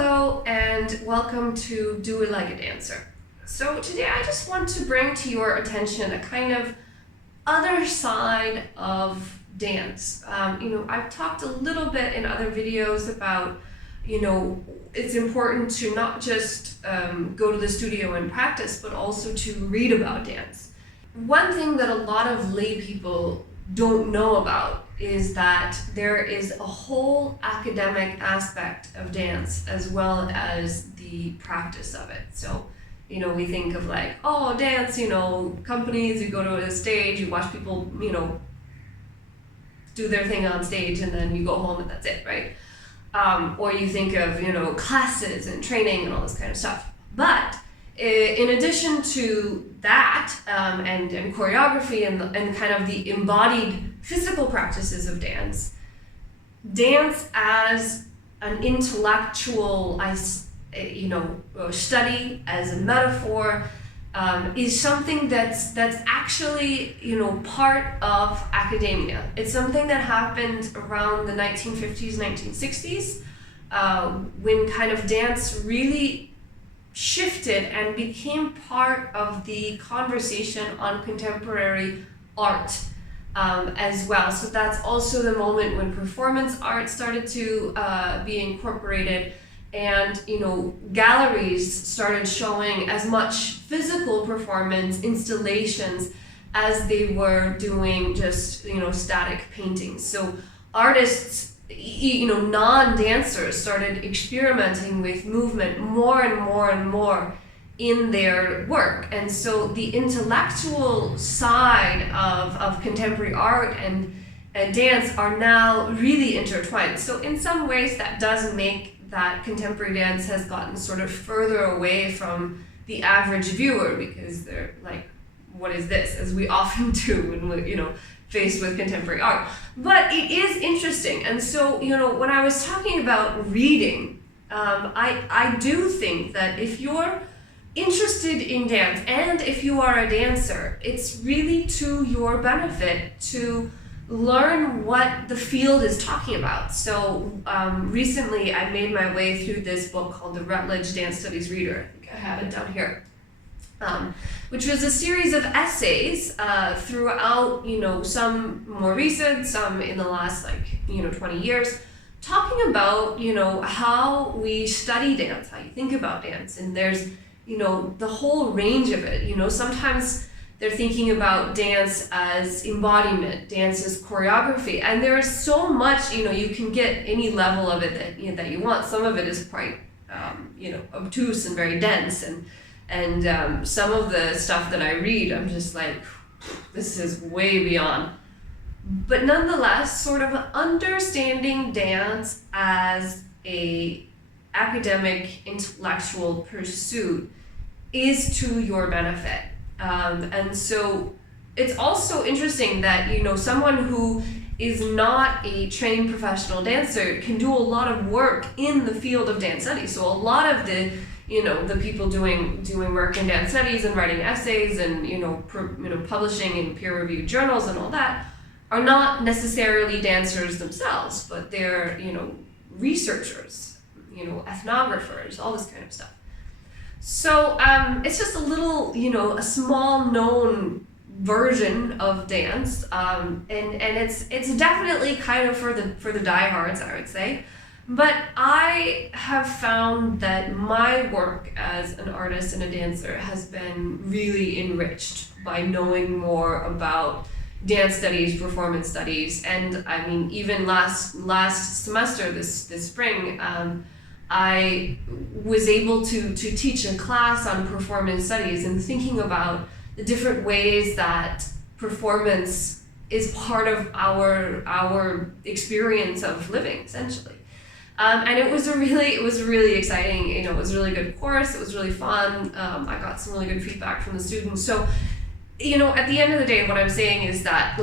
Hello and welcome to Do It Like a Dancer. So today I just want to bring to your attention a kind of other side of dance. I've talked a little bit in other videos about, it's important to not just go to the studio and practice, but also to read about dance. One thing that a lot of lay people don't know about is that there is a whole academic aspect of dance as well as the practice of it. So, we think of like, oh, dance, companies, you go to a stage, you watch people, do their thing on stage and then you go home and that's it, right? Or you think of, classes and training and all this kind of stuff. But in addition to that, and choreography and kind of the embodied physical practices of dance as an intellectual, study, as a metaphor, is something that's actually, part of academia. It's something that happened around the 1950s, 1960s, when kind of dance really shifted and became part of the conversation on contemporary art as well. So that's also the moment when performance art started to be incorporated, and galleries started showing as much physical performance installations as they were doing just static paintings. So artists, non-dancers started experimenting with movement more and more and more in their work. And so the intellectual side of contemporary art and dance are now really intertwined. So in some ways that does make that contemporary dance has gotten sort of further away from the average viewer, because they're like, what is this? As we often do when we're, faced with contemporary art. But it is interesting. And so, when I was talking about reading, I do think that if you're interested in dance and if you are a dancer, it's really to your benefit to learn what the field is talking about. So recently I made my way through this book called the Rutledge Dance Studies Reader. I think I have it down here. Which was a series of essays throughout, some more recent, some in the last 20 years, talking about, how we study dance, how you think about dance. And there's, the whole range of it. Sometimes they're thinking about dance as embodiment, dance as choreography. And there is so much, you can get any level of it that you want. Some of it is quite, obtuse and very dense. And some of the stuff that I read, I'm just like, this is way beyond. But nonetheless, sort of understanding dance as a academic, intellectual pursuit is to your benefit. And so it's also interesting that, someone who is not a trained professional dancer can do a lot of work in the field of dance studies. So a lot of the people doing work in dance studies and writing essays and publishing in peer-reviewed journals and all that are not necessarily dancers themselves, but they're researchers, ethnographers, all this kind of stuff. So it's just a little a small known version of dance, and it's definitely kind of for the diehards, I would say. But I have found that my work as an artist and a dancer has been really enriched by knowing more about dance studies, performance studies, and I mean, even last semester, this spring, I was able to teach a class on performance studies and thinking about the different ways that performance is part of our experience of living, essentially. And it was a really exciting, it was a really good course. It was really fun. I got some really good feedback from the students. So, at the end of the day, what I'm saying is that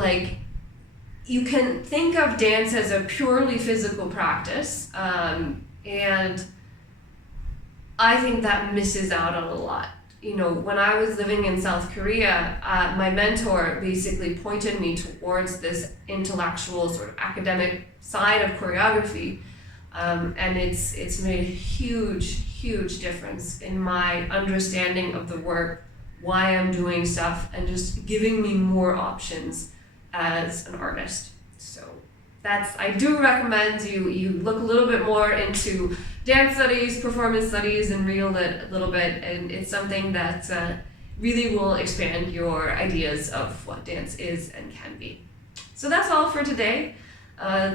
you can think of dance as a purely physical practice, and I think that misses out on a lot. When I was living in South Korea, my mentor basically pointed me towards this intellectual sort of academic side of choreography. And it's made a huge difference in my understanding of the work, why I'm doing stuff, and just giving me more options as an artist. So I do recommend you look a little bit more into dance studies, performance studies, and reel it a little bit, and it's something that really will expand your ideas of what dance is and can be. So that's all for today.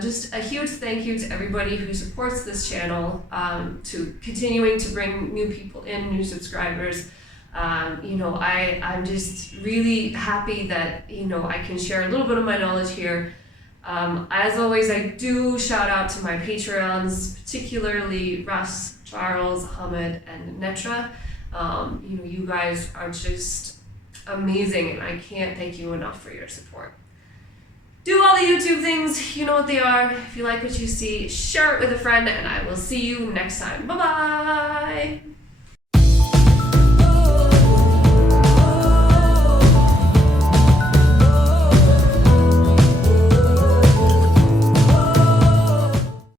Just a huge thank you to everybody who supports this channel, to continuing to bring new people in, new subscribers. I'm just really happy that, I can share a little bit of my knowledge here. As always, I do shout out to my Patreons, particularly Russ, Charles, Hamid, and Netra. You guys are just amazing, and I can't thank you enough for your support. Do all the YouTube things, you know what they are. If you like what you see, share it with a friend, and I will see you next time. Bye-bye!